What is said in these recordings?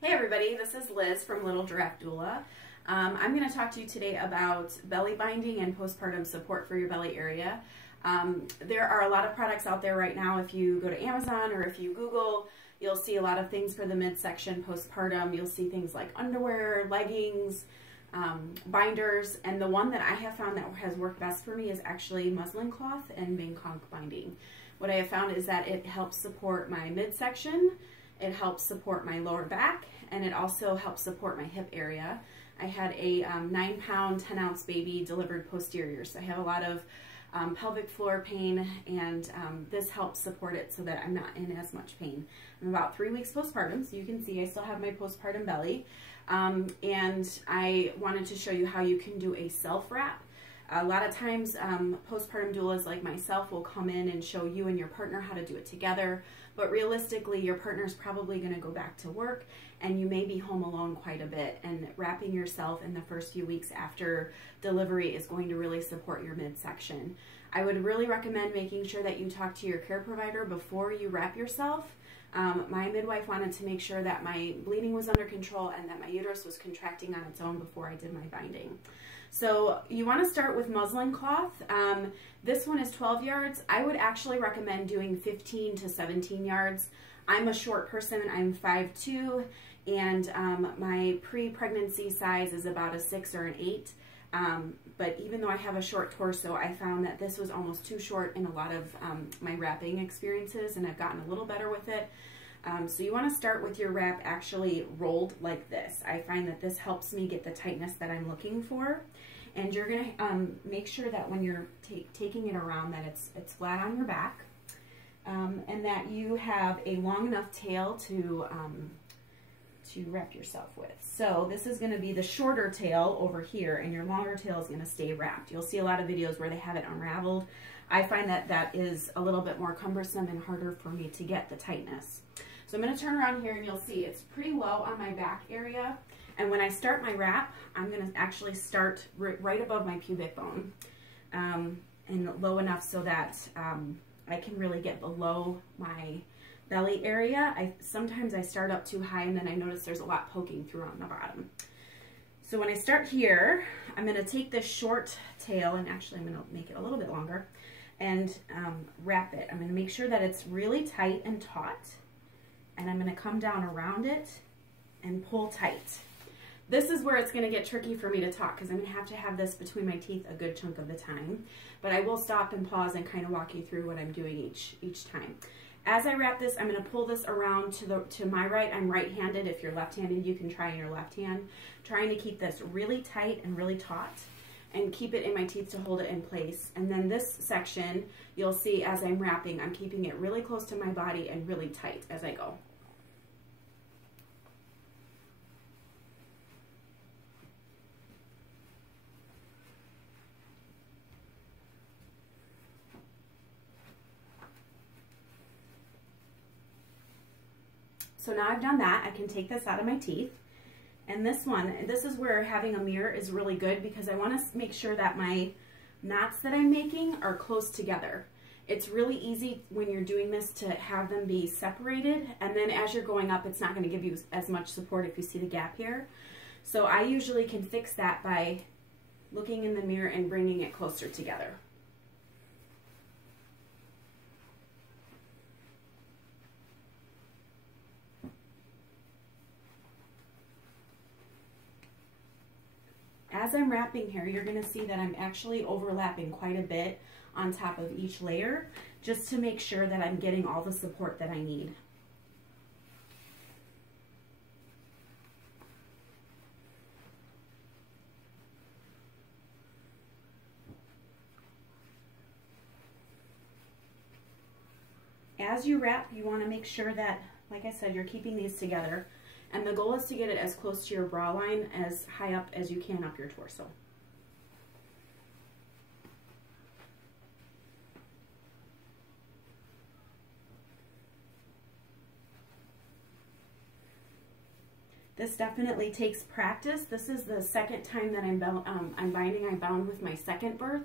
Hey everybody, this is Liz from Little Giraffe Doula. I'm going to talk to you today about belly binding and postpartum support for your belly area. There are a lot of products out there right now. If you go to Amazon or if you Google, you'll see a lot of things for the midsection postpartum. You'll see things like underwear, leggings, binders, and the one that I have found that has worked best for me is actually muslin cloth and Bengkung binding. What I have found is that it helps support my midsection, it helps support my lower back, and it also helps support my hip area. I had a 9-pound, 10-ounce baby delivered posterior, so I have a lot of pelvic floor pain, and this helps support it so that I'm not in as much pain. I'm about 3 weeks postpartum, so you can see I still have my postpartum belly, and I wanted to show you how you can do a self-wrap. A lot of times postpartum doulas like myself will come in and show you and your partner how to do it together, but realistically your partner's probably going to go back to work and you may be home alone quite a bit, and wrapping yourself in the first few weeks after delivery is going to really support your midsection. I would really recommend making sure that you talk to your care provider before you wrap yourself. My midwife wanted to make sure that my bleeding was under control and that my uterus was contracting on its own before I did my binding. So you want to start with muslin cloth. This one is 12 yards. I would actually recommend doing 15 to 17 yards. I'm a short person. I'm 5'2", and my pre-pregnancy size is about a 6 or an 8. But even though I have a short torso, I found that this was almost too short in a lot of my wrapping experiences, and I've gotten a little better with it. So you want to start with your wrap actually rolled like this. I find that this helps me get the tightness that I'm looking for. And you're going to make sure that when you're taking it around that it's flat on your back, and that you have a long enough tail to wrap yourself with. So this is going to be the shorter tail over here, and your longer tail is going to stay wrapped. You'll see a lot of videos where they have it unraveled. I find that that is a little bit more cumbersome and harder for me to get the tightness. So I'm going to turn around here and you'll see it's pretty low on my back area. And when I start my wrap, I'm going to actually start right above my pubic bone, and low enough so that I can really get below my belly area. Sometimes I start up too high and then I notice there's a lot poking through on the bottom. So when I start here, I'm going to take this short tail, and actually I'm going to make it a little bit longer, and wrap it. I'm going to make sure that it's really tight and taut, and I'm going to come down around it and pull tight. This is where it's going to get tricky for me to talk, because I'm going to have this between my teeth a good chunk of the time, but I will stop and pause and kind of walk you through what I'm doing each time. As I wrap this, I'm going to pull this around to my right. I'm right-handed. If you're left-handed, you can try in your left hand. Trying to keep this really tight and really taut, and keep it in my teeth to hold it in place. And then this section, you'll see as I'm wrapping, I'm keeping it really close to my body and really tight as I go. So now I've done that, I can take this out of my teeth. And this is where having a mirror is really good, because I want to make sure that my knots that I'm making are close together. It's really easy when you're doing this to have them be separated, and then as you're going up, it's not going to give you as much support if you see the gap here. So I usually can fix that by looking in the mirror and bringing it closer together. As I'm wrapping here, you're going to see that I'm actually overlapping quite a bit on top of each layer, just to make sure that I'm getting all the support that I need. As you wrap, you want to make sure that, like I said, you're keeping these together. And the goal is to get it as close to your bra line, as high up as you can up your torso. This definitely takes practice. This is the second time that I'm binding. I bound with my second birth,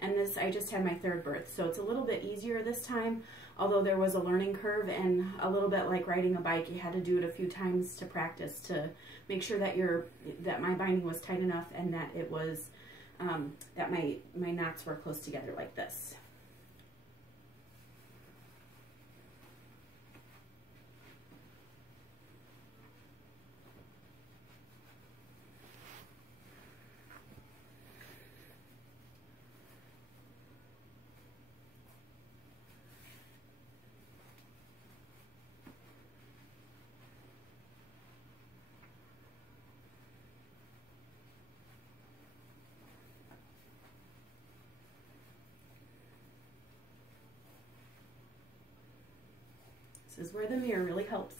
and this, I just had my 3rd birth, so it's a little bit easier this time, although there was a learning curve, and a little bit like riding a bike, you had to do it a few times to practice to make sure that that my binding was tight enough and that it was that my knots were close together like this. This is where the mirror really helps.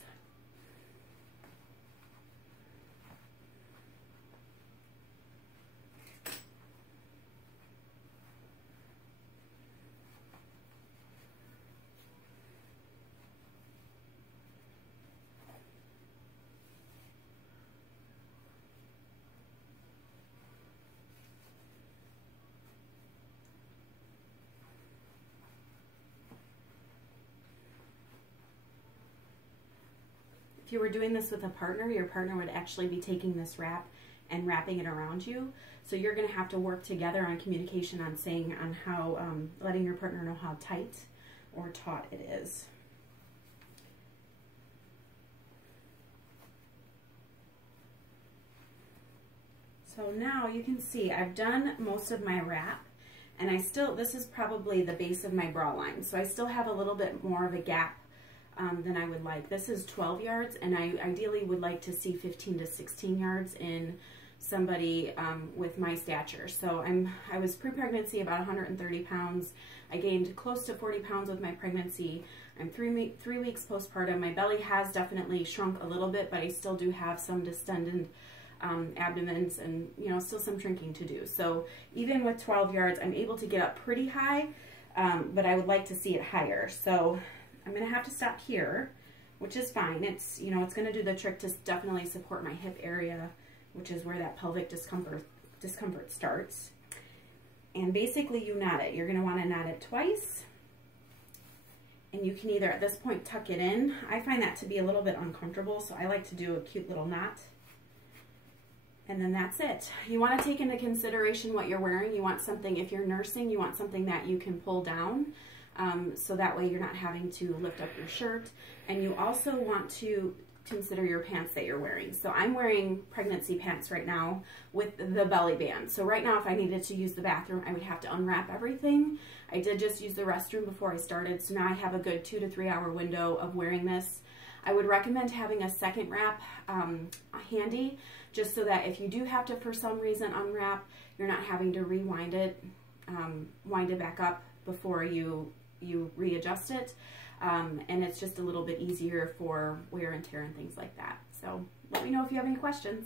If you were doing this with a partner, your partner would actually be taking this wrap and wrapping it around you. So you're going to have to work together on communication, on saying, on how, letting your partner know how tight or taut it is. So now you can see I've done most of my wrap, and this is probably the base of my bra line. So I still have a little bit more of a gap than I would like. This is 12 yards, and I ideally would like to see 15 to 16 yards in somebody with my stature. So I was pre-pregnancy about 130 pounds. I gained close to 40 pounds with my pregnancy. I'm 3 weeks postpartum. My belly has definitely shrunk a little bit, but I still do have some distended abdomens and, you know, still some shrinking to do. So even with 12 yards, I'm able to get up pretty high, but I would like to see it higher. So I'm going to have to stop here, which is fine. It's, you know, it's going to do the trick to definitely support my hip area, which is where that pelvic discomfort starts. And basically you knot it. You're going to want to knot it twice. And you can either at this point tuck it in. I find that to be a little bit uncomfortable, so I like to do a cute little knot. And then that's it. You want to take into consideration what you're wearing. You want something, if you're nursing, you want something that you can pull down. So that way you're not having to lift up your shirt. And you also want to consider your pants that you're wearing. So I'm wearing pregnancy pants right now with the belly band. So right now if I needed to use the bathroom, I would have to unwrap everything. I did just use the restroom before I started, so now I have a good 2 to 3 hour window of wearing this. I would recommend having a second wrap handy, just so that if you do have to, for some reason, unwrap, you're not having to rewind it, wind it back up before you readjust it, and it's just a little bit easier for wear and tear and things like that. So let me know if you have any questions.